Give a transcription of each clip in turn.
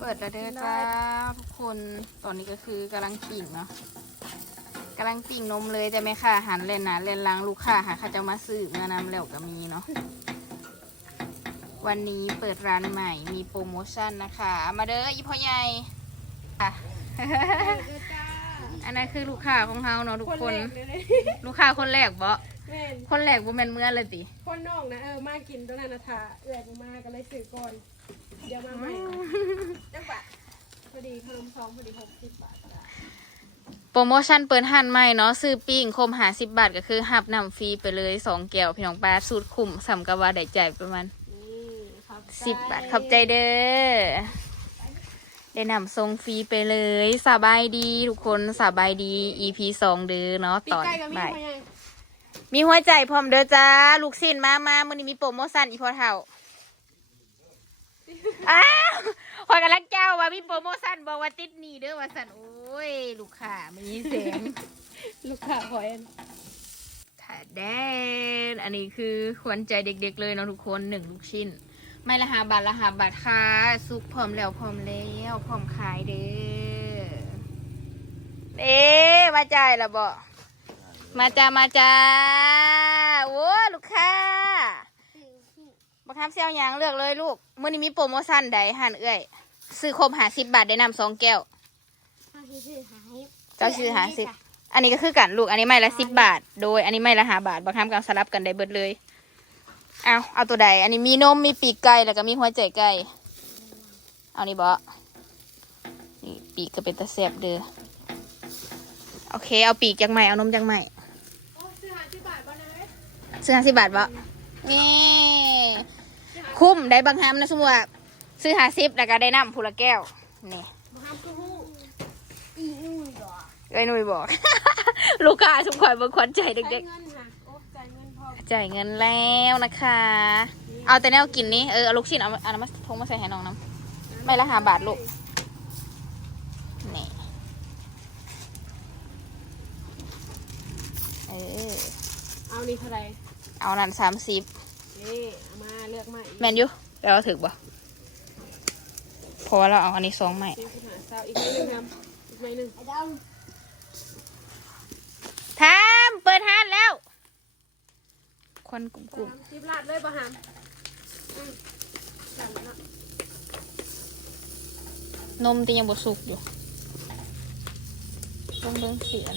เปิดแล้วเด้อจ้าทุกคนตอนนี้ก็คือกำลังปิ่งเนาะกำลังปิ่งนมเลยแต่แม่ค่ะหันเล่นนะเล่นล้างลูกค้าค่ะเขาจะมาซื้อเมื่อนำแล้วก็มีเนาะวันนี้เปิดร้านใหม่มีโปรโมชั่นนะคะ มาเด้ออีพ่อใหญ่ค่ะอันนั้นคือลูกค้าของเฮาเนาะทุกคนแรกเลยเลยลูกค้าคนแรกบ่แม่นคนแรกบ่แม่นเมื่อเลยติคนนอกนะเออมากินตอนนั้นนะทาเอื่อยมาก็เลยซื้อก่อน เดี๋ยวมาใหม่จังบาทพอดีขนมซองพอดีหกสิบบาทจ้ะโปรโมชั่นเปิดหันใหม่เนาะซื้อปิ้งคมหาสิบบาทก็คือหับนำฟรีไปเลยสองแก้วพี่น้องปลาสูตรคุ้มสำกับว่าได้จ่ายประมาณนี่ครับสิบบาทขอบใจเด้อได้นำทรงฟรีไปเลยสบายดีทุกคนสบายดี EP สองเด้อเนาะปีตอนไก่กับมีบ่ายพยังมีหัวใจพร้อมเด้อจ้า ลูกศิษย์มามามื้อนี้มีโปรโมชั่นอีพอเท่า อ้าวคอยกันลักเจ้าว่ามีโปรโมชั่นบอกว่าติดหนี่เด้อว่าสันโอ้ย ลูกค้ามีเสียงลูกค้าหอยอันถ่าแดน อันนี้คือขวัญใจเด็กๆเลยเนาะทุกคนหนึ่งลูกชิ้น ไม่ละหาบาทละหาบาทค่ะซุกพร้อมแล้วพร้อมแล้วพร้อมขายเด้อเอ๊ะมาจ่ายละบ่มาจ้ามาจ้าโอ้ลูกค้า บักคำเซียวหยังเลือกเลยลูกมื่อนี้มีโปรโมชั่นใดหันเอ้ยซื้อครบหาสิบบาทได้นำสองแก้วเจ้าชื่อหาสิบอันนี้ก็คือกันลูกอันนี้ไม่ละสิบบาท โดยอันนี้ไม่ละหาบาทบางครั้งก็สลับกันได้เบิดเลยเอาเอาตัวใด อันนี้มีนมมีปีกไก่แล้วก็มีหัวใจไก่เอานี่บอนี่ปีกก็เป็นตะเสียบเด้อโอเค เอาปีกจังใหม่เอานมจังใหม่โอ้ซื้อหาที่บาทบ้านเลยซื้อห้าสิบบาทบอนี่ คุ้มได้บางครั้งนะสมมติว่าซื้อห้าสิบแล้วก็ได้น้ำพูละแก้วนี่มาห้ามคือหู้เอ้ยหนุ่ยบอก ลูกค้าชุมข่อยเบิ่งขวัญใจจ่ายเด็กเงินค่ะโอ้จ่ายเงินพอๆจ่ายเงินแล้วนะคะ เอาแต่แนวกินนี้เออเอาลูกชิ้นเอาเอาน้ำมาทงมาใส่ให้น้องน้ำไม่ละห้าบาทลูกนี่เออเอานี่เท่าไหร่เอานั่นสามสิบนี่เอามาเลือกมาอีกแมนยูแปลว่าถึกบ่เพราะว่าเราเอาอันนี้สองใหม่นี่คือหาเศร้าอีกไม่หนึ่งครับอีกไม่หนึ่งทามเปิดห้านแล้ว ควันกลุ่มสามสิบลาดเลยป่ะหามอืมจำเนาะๆนมตียังบดสุกอยู่ต้องเบิ่งเสียน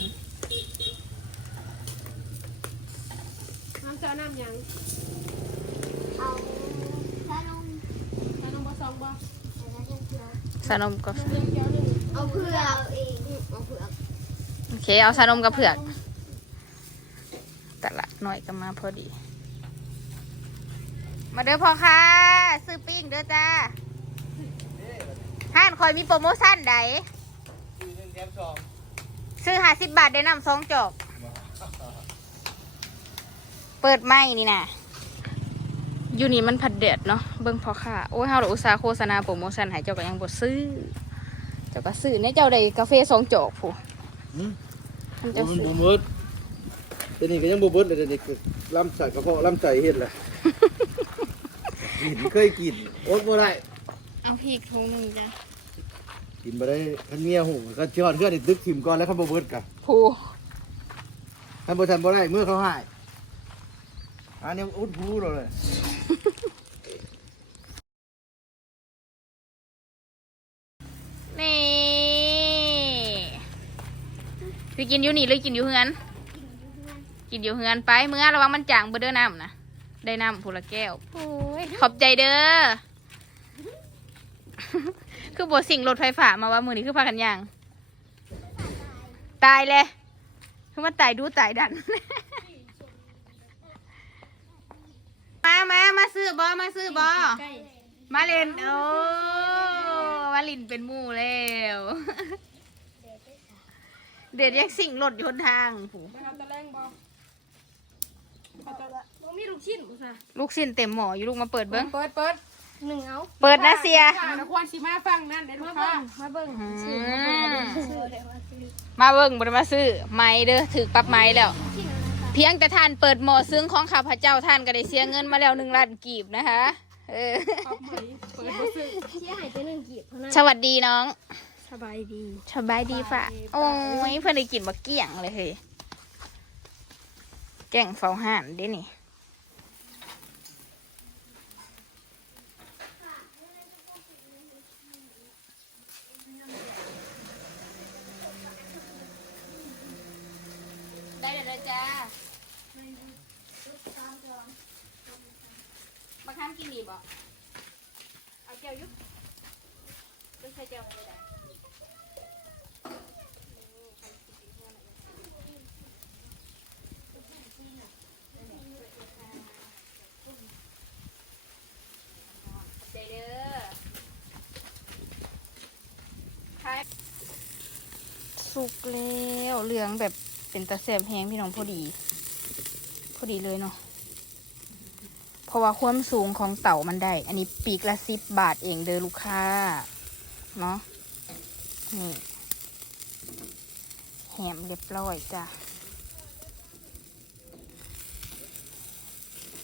น้ำเจ้าน้ำยัง เอาขนมน้ำนมบะซองบ่สานมกับนมเลี้ยงเจ้าหนึ่งเอาเผือกเอาเองเอาเผือกโอเค เอาสานมกับเผือกตลาดน้อยก็มาพอดี มาเด้อพ่อค่ะ ซื้อปิ้งเด้อจ้าห้านคอยมีโปรโมชั่นใดคือหนึ่งแถมสองซื้อห้าสิบบาทได้นำสองจอก เปิดไม่นี่นะ อยู่นี่มันผัดเด็ดเนาะเบิ่งพอค่ะ โอ้ยเฮาเราอุตส่าห์โฆษณาโปรโมชั่นให้เจ้าก็ยังบ่ซื้อ เจ้าก็ซื้อในเจ้าได้กาแฟสองจอกผู้มันโอ้จะมันซื้อบูมเบิร์ดเดี๋ยวนี้ก็ยังบูมเบิร์ดเลยเดี๋ยวนี้คือลำใส่กระเพาะลำใส่เฮ็ดแหละกินเคยกินอดบ่ได้ เอาพริกถุงหนึงจ้ะกินบ่ได้คันเมียหูก็เชื่อเพื่อนนี่ตึกถิ่มก่อนแล้วคันบ่เบิร์ดกะผู้คันบ่ทันบ่ได้เมื่อเขาหายอันนี้อุดพูเลย สิกินอยู่นี่หรือกินอยู่เฮือน กินอยู่เฮือนไปเมื่อระวังมันจางเบอเด้อน้ำนะได้น้ำผู้ละแก้วโอ้ยขอบใจเด้อคือบทสิ่งรถไฟฟ้ามาว่ามือนี้คือพากันย่าง ตายเลยคือมันตายดูตายดัน มามามาซื้อบอมาซื้อบอใกล้มาเล่นโอ้มาลินเป็นหมู่แล้ว เดี๋ยวแยกสิ่งรถอยู่หนทางผูไปทำตะแรงบ่เขาตะบ่มีลูกชิ้นบ่ซะลูกสิ้นเต็มหมออยู่ลูกมาเปิดเบิ้งเปิดเปิดหนึ่งเอา เปิดนะเสียแล้วควรสิมาฟังนั่นเดี๋ยวมาเบิ่งมาเบิ่งอืมมาเบิ้งบริมาซื้อไม้เด้อถือปรับไม้แล้วเพียงแต่ท่านเปิดหมอซึ้งของข้าพเจ้าท่านก็ได้เสียเงินมาแล้วหนึ่งล้านกีบนะคะเออท็อปไหมเปิดบ่ซื้อเชี่ยหายไปหนึ่งกีบเพราะนั้นสวัสดีน้อง สบายดีสบายดีฝ่ะสบายดีโอ้ยเพื่อนได้กินบะเกี่ยงเลยเฮ้ยแก่งเฝ้าห่านเด้นี่ได้เลยจ้ามาข้ามกินดีบ่เอาเจียวยุบต้องใช้เจียวอะไรได้ ใจเด้อคาย สุกแล้วเหลืองแบบเป็นตะแสบแห้งพี่น้องพอดี พอดีเลยเนาะเพราะว่าความสูงของเต่ามันได้ อันนี้ปีกละสิบบาทเองเด้อลูกค้าเนาะนี่แหมเรียบร้อยจ้ะ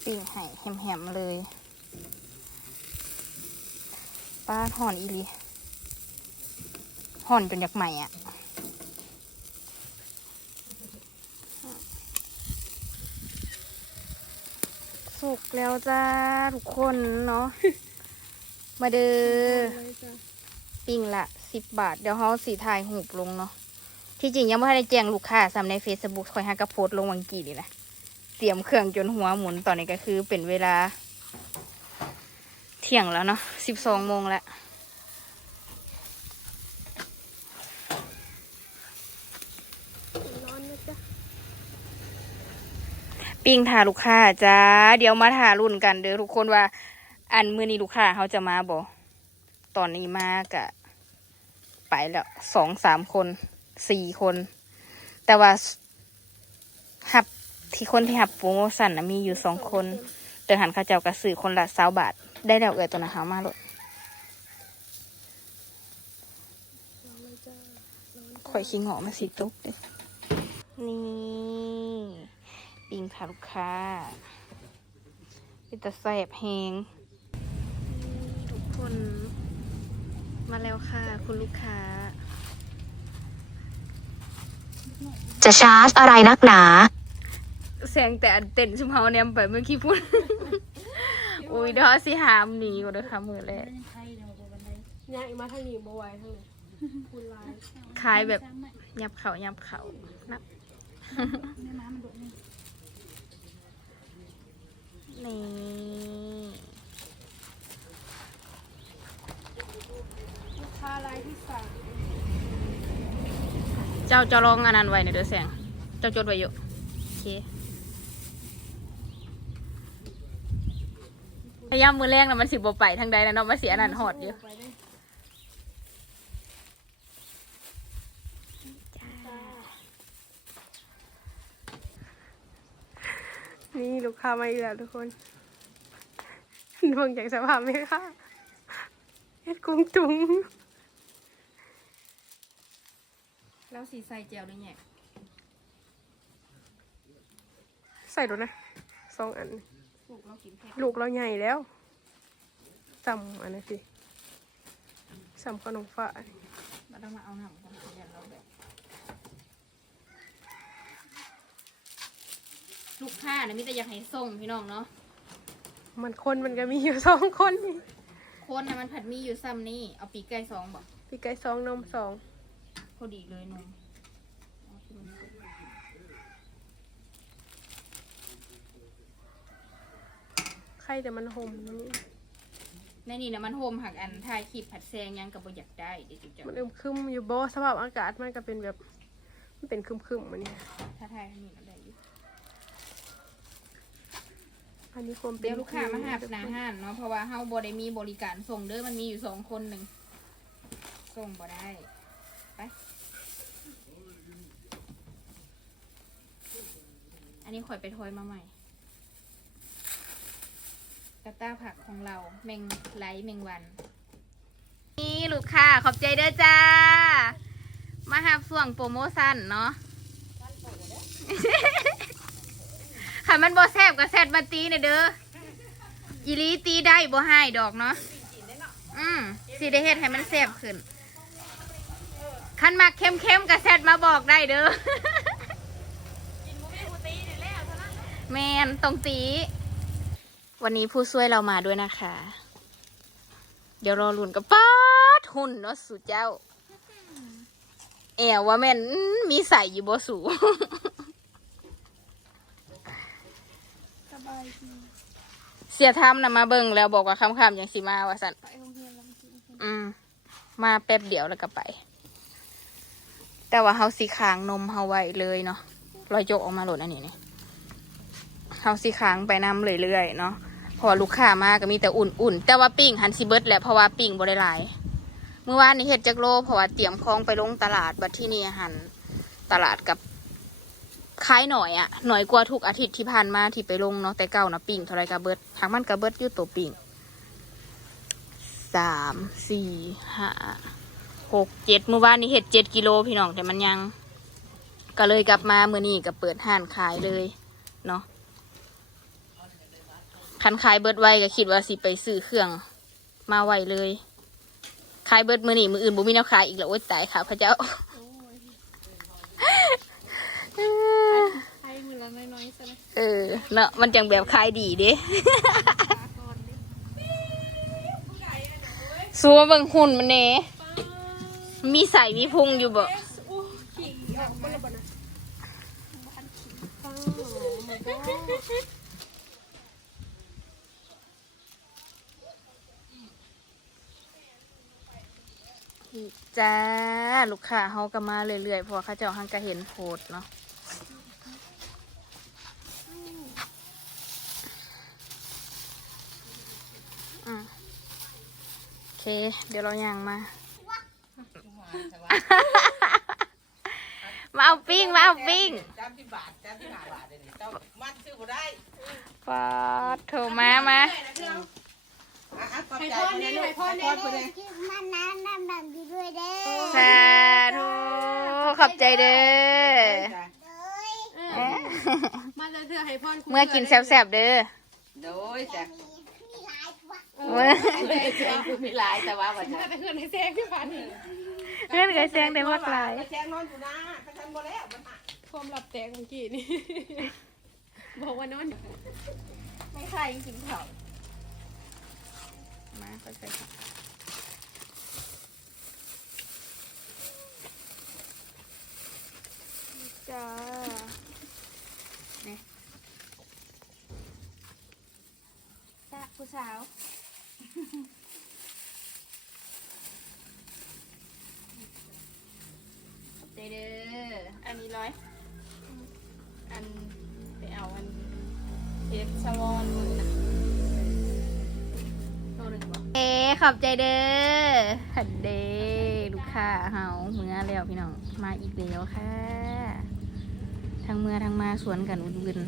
ปิ้งไห่แหมๆเลยป้าห่อนอีลีห่อนจนอยากใหม่อะ สุกแล้วจ้าทุกคนเนาะ มาเด้อเลยจ้ะปิ้งละสิบบาท เดี๋ยวเขาสีถ่ายหูปลงเนาะ ที่จริงยังไม่ได้แจ้งลูกค้าซ้ำใน Facebook คอยหากระโพสต์ลงวังกี่นี่แหละเตรียมเครื่องจนหัวหมุนตอนนี้ก็คือเป็นเวลา เที่ยงแล้วเนาะสิบสองโมงแล้ว ร้อนนะจ๊ะ ปิ้งถาลูกค้าจ้าเดี๋ยวมาถารุ่นกัน เด้อทุกคนว่า อันมือนี้ลูกค้าเขาจะมาบ่ตอนนี้มากะ ไปแล้วสองสามคนสี่คน แต่ว่าหับที่คนที่หับโปรโมชั่นนะมีอยู่สองคนเดินหันข้าเจ้ากระสือคนละสาวบาท ได้แล้วเอ่ยตัวนะคะมาเลยข่อยชิงหอมาสิตุ๊กเด้นี่ ปิ้งถ่าลูกค้าเป็นตะแสบแหงทุกคนมาแล้วค่ะ คุณลูกค้า จะชาร์จอะไรนักหนา แสงแต่อันเต้นชุมเฮาเนี่ยไปเมื่อกี้พูด อุ้ยเดี๋ยวสิหามหนีก่อนเด้อค่ะมือแรกย่างอีกมาทางนี้บ่ไหวทางนี้คุณลายคล้ายแบบยับเขายับเขานะนี่ ลูกค้ารายที่สั่ง เจ้าจะลองอันนั้นไว้ในเด้อแสง เจ้าจดไว้อยู่โอเคพยายามมือแรกนะมันสิบบไปทางใดนะเนาะมันเสียอันนั้นหอดอยู่นี่ลูกค้ามาอีกแล้วทุกคนดวงจากสภาพไหมคะเฮ็ดกุ้งจุ้ง แล้วสีใส่เจลด้วยเนี่ยใส่ดูนะสองอัน ลูกเรากินเผ็ดลูกเราใหญ่แล้วจำอันนี้สิจำขนมฝาเราต้องมาเอาหนังของเดี๋ยวเราแบบลูกค้านะมิแต่อยากให้ส่งพี่น้องเนาะมันคนมันก็มีอยู่สองคนนี่คนนะมันผัดมีอยู่ซ้ำนี่เอาปีกไก่สองบอกพี่ไก่สองนมสองพ อดีเลยนมเอาที่มันสุกไข่แต่มันหมนี่ในนี่นะมันโฮมหักอันถ่ายคลิปผัดแซงยังกับบอยากได้เดี๋ยวจุ๊จะมันอึมครึมอยู่บ่สภาพอากาศมันก็เป็นแบบมันเป็นครึมครึมๆมันนี่ถ้าถ่ายทางนี้ก็ได้อยู่อันนี้ความเป็นเดี๋ยวลูกค้ามาหาบหนาห้านเนาะเพราะว่าเฮาบ่ได้มีบริการส่งเด้อมันมีอยู่สองคนหนึ่งส่งบ่ได้ไป อันนี้ข่อยไปทอยมาใหม่ กระต้าผักของเราแมงไลแมงวัน นี่ลูกค้าขอบใจเด้อจ้า มาหาส่วงโปรโมชั่นเนาะค่ะมันบอแซบกับแซดมาตีเนี่ยเด้ออีหลีตีได้บ่ให้ดอกเนาะอืมสิได้เฮ็ดให้มันแซบขึ้นคันมักเข้มๆก็แซดมาบอกได้เด้อ แมนตรงตีวันนี้ผู้ช่วยเรามาด้วยนะคะ เดี๋ยวรอลุ่นกับป้าดหุ่นเนาะสู่เจ้าแอวว่าแม่นอื้อมีใส่อยู่บ่สูสบายดีเสียทำนะมาเบิ่งแล้วบอกว่าคำๆอย่างสิมาว่าสันไปโรงเรียนแล้วเมื่อกี้อืม มาแป๊บเดียวแล้วก็ไป แต่ว่าเฮาสีค้างนมเฮาไว้เลยเนาะรอยโยกออกมาโหลดอันนี้นี่ เฮาสีค้างไปน้ำเรื่อยๆเนาะเพอลูกค้ามาก็มีแต่อุ่นๆ แต่ว่าปิ้งหันสิเบิร์ดแหละเพราะว่าปิ้งบ่ได้หลายเมื่อวานนี้เฮ็ดจักโลเพราะว่าเตรียมของไปลงตลาดบัดที่นี่หันตลาดกับขายหน่อยอะหน่อยกว่าทุกอาทิตย์ที่ผ่านมาที่ไปลงเนาะแต่เก่านะปิ้งเท่าไรก็เบิดทางมันก็เบิดอยู่ตัวปิ้งสามสี่ห้าหกเจ็ดเมื่อวานนี้เห็ดเจ็ดกิโลพี่น้องแต่มันยัง ก็เลยกลับมาเมื่อนี้ก็เปิดห้านขายเลยเนาะ คันขายเบิดไว้ก็คิดว่าสิไปซื้อเครื่องมาไว้เลยขายเบิดมือนี้มืออื่นบ่มีแนวขายอีกแล้วโอ๊ยตายค่ะ พระเจ้าให้มือละน้อยๆใช่ไหมเออเนาะมันจังแบบขายดีเด้ก่อนดิสัวเบิ่งหุ่นมันเน่มีใส่มีพุงอยู่บ่อู้ขี่ออกมาแล้วบ่นะบ้านขี่ป้า นก็จ้า ลูกค้าเขาก็มาเรื่อยๆพราะว่าเขาเจ้าหังก็เห็นโพสต์เนาะอืมโอเค เดี๋ยวเราย่างมา มาเอาปิ้ง มาเอาปิ้งจำที่บาทจำที่ห้าบาทเลยนี่เจ้ามันซื้อบ่ได้ปอดโทรมามา อะอะขอบให้พ่อเพิ่นี่นให้ให้พ่อนี่ย คิดมันนั้นนั่นแบบดีด้วยเด้อสาธุขอบใจเด้อจ้ะเอ้ยมาเลยเธอให้พ่อเมื่อกินแซ่บๆเด้อ โดยจ้ะมีหลายตัวเมื่อแซงคือมีหลายแต่ว่าว่าจะมาแต่เพื่อนให้แซงที่บ้านนี่เพื่อนเคยแซงได้มากหลายแซงนอนอยู่นะเขาทำบ่แล้วมันหักความหลับแตกเมื่อกี้นี่ บอกว่านอนไม่ใช่จริงๆเขามาค่อยๆ จ้าเนี่ยจ้าผู้สาวขอบใจเด้ออันนี้ร้อย อันไปเอาอันเทปชาวอนนะโตหนึ่งบ่เอ้ขอบใจเด้อหัดเด้ลูกค้าเฮาเมื่อแล้วพี่น้อง มาอีกแล้วค่ะ ทั้งเมื่อทั้งมาสวนกันวุ่น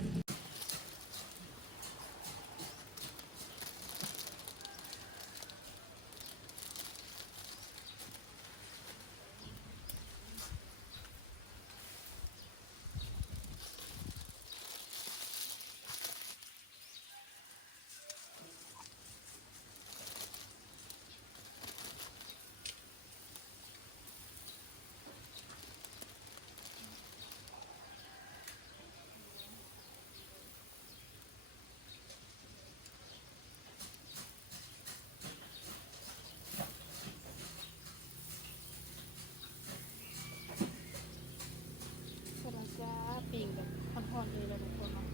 สวัสดีจ้าปิ่งแบบพอนๆเลยเลยทุกคนเนาะ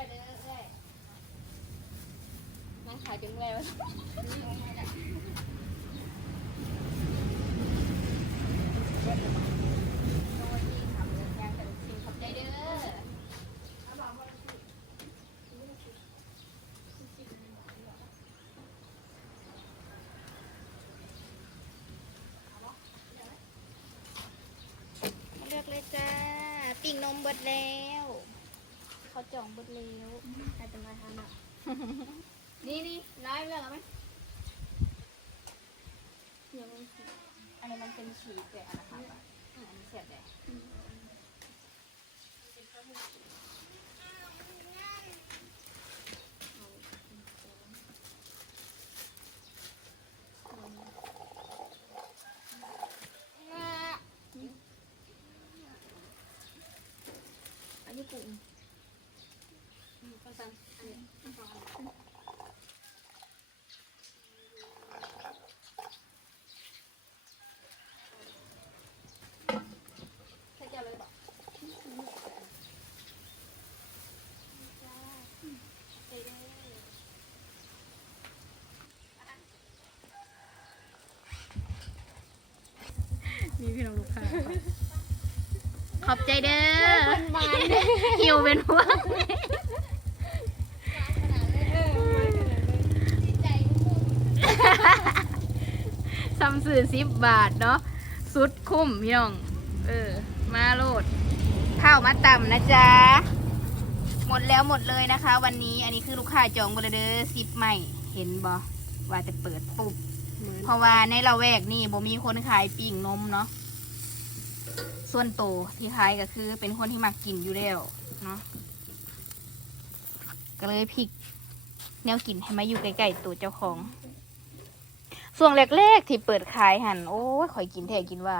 ได้ละเด้อเอ้ยนั่งขายจนแล้วขอบใจเด้อเลือกเลยจ้า ปิ่งนมเบิดแล้ว เขาเขาจองเบดแล้วใครจะมาทานอะ นี่นี่น้อยเรื่องเอาไหมยังไม่สิอันนี้มันเป็นฉีกแต่อันละครับอันนี้เสียบเลยอันนี้ปุ่มก็สั่งใช่เจ้าเลยบอก มีพี่น้องลูกค้าขอบใจเด้อหิวเป็นพวกซัมสื่อสิบบาทเนาะสุดคุ้มพี่น้อง เออ มาโลด ข้าวมาต่ำนะจ๊ะ หมดแล้วหมดเลยนะคะ วันนี้อันนี้คือลูกค้าจองบรเดอร์ซิปใหม่ เห็นบอว่าจะเปิดปุ๊บ เพราะว่าในละแวกนี่บ่มีคนขายปิ่งนมเนาะส่วนโตวที่ขายก็คือเป็นคนที่มักกินอยู่แล้วเนาะก็เลยพลิกแนวกินให้มาอยู่ใกล้ๆตัวเจ้าของ ส่วนแรกๆที่เปิดขายหันโอ้ยข่อยกินแท้กินว่า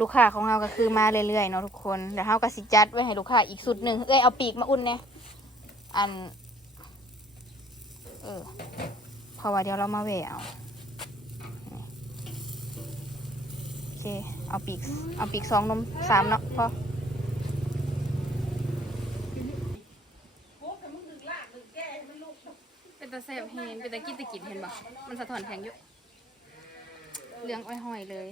ลูกค้าของเราก็คือมาเรื่อยๆเนาะทุกคน เดี๋ยวเราก็สิจัดไว้ให้ลูกค้าอีกสุดหนึ่งเอ้ยเอาปีกมาอุ่นเนี่ย อัน เออเพราะว่าเดี๋ยวเรามาแหวะเอาโอเค เอาปีก เอาปีกสองนมสามเนาะพอโอ้แต่มึงดึงลากดึงแก้ให้มันลุกเป็นตาแสบเห็นเป็นตากินตะกินเห็นบ่มันสะท้อนแข็งอยู่เรื่องอ้อยห้อยเลย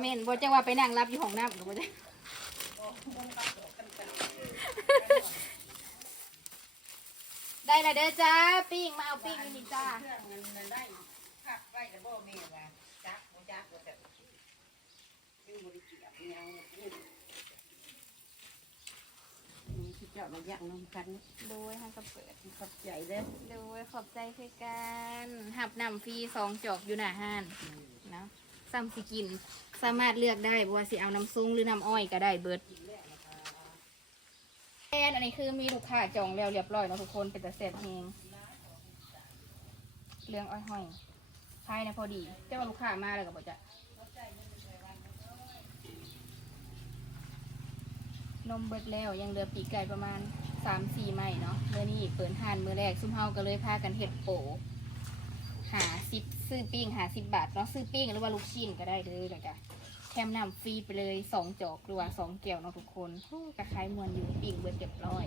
แล้วเม่นบ่จะว่าไปนั่งรับอยู่ห้องน้ำหรือบ่จะได้และเด้อจ้าปิ้งมาเอาปิ้งนี่จ้าเครื่องเงินมันได้ขับไว้แต่บ่แม่ว่าจักบ่จักว่าแต่ยังบ่ได้เกี่ยวยังนี่ที่เจ้ามาย่างนมกันโดยให้กับเปิดขอบใจเด้อโดยขอบใจคือกันหับนำฟรีสองจอกอยู่หน้าห้านเนาะ ซ้ำสิกิน สามารถเลือกได้บว่าสิเอาน้ำซุ้งหรือน้ำอ้อยก็ได้เบิดแอนอันนี้คือมีลูกค้าจองแล้วเรียบร้อยเนาะทุกคนเป็นแต่แสบเฮงเรื่องอ้อยห้อยภายนะพอดีเจ้าว่าลูกค้ามาเลยกับบ่จะนมเบิดแล้วยังเหลือปีกไก่ประมาณสามสี่ไม้เนาะเมื่อนี้เปิดห้านมือแรกซุ่มเฮาก็เลยพากันเฮ็ดโปหาสิบ ซื้อปิ้งหาสิบบาทเนาะซื้อปิ้งหรือว่าลูกชิ้นก็ได้เลยเลยจ้ะแถมน้ำฟรีไปเลยสองจอกหรือว่าสองแก้วเนาะทุกคนกระคายมวนอยู่ปิ้งเบิดเรียบร้อย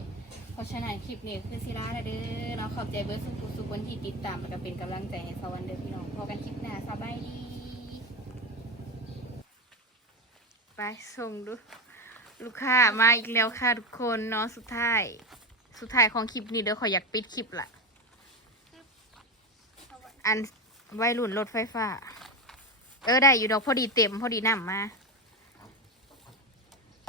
เพราะฉะนั้นคลิปนี้คือศิลาละเด้อเนาะขอบใจเบิร์ดสุขุสุขคนที่ติดตามแล้วก็เป็นกำลังใจให้สวันเด้อพี่น้องพอกันคลิปหน้าสบายดีไปส่งดูลูกค้ามาอีกแล้วค่ะทุกคนเนาะสุดท้าย สุดท้ายของคลิปนี้เด้อขออยากปิดคลิปละอัน วัยรุ่นรถไฟฟ้า เออได้อยู่ดอกพอดีเต็มพอดีน้ำมา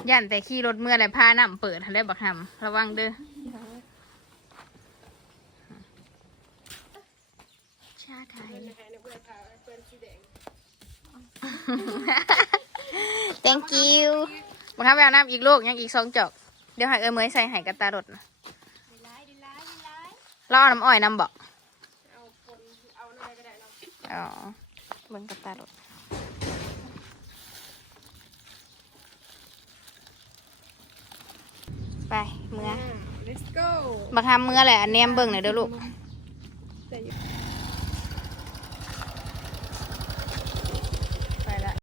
ย่านแต่ขี่รถเมื่อไรพาน้ำเปิดทะเลบักหำระวังเด้อชาไทยเป็นยังไงในเพื่อนค่ะเป็นสีแดง thank you บักหำไปเอาน้ำอีกลูกยังอีกสองจอก เดี๋ยวให้เออเมยใส่ไห้กับตารถนะเราเอาน้ำอ้อยน้ำบอก เอาคนเอาอะไรก็ได้เนาะ อ๋อเบิ่งกับตารถไปเมื่อ let's go บักทำเมื่อแหละอันเนียมเบิ่งหน่อยเด้อลูก แต่อยู่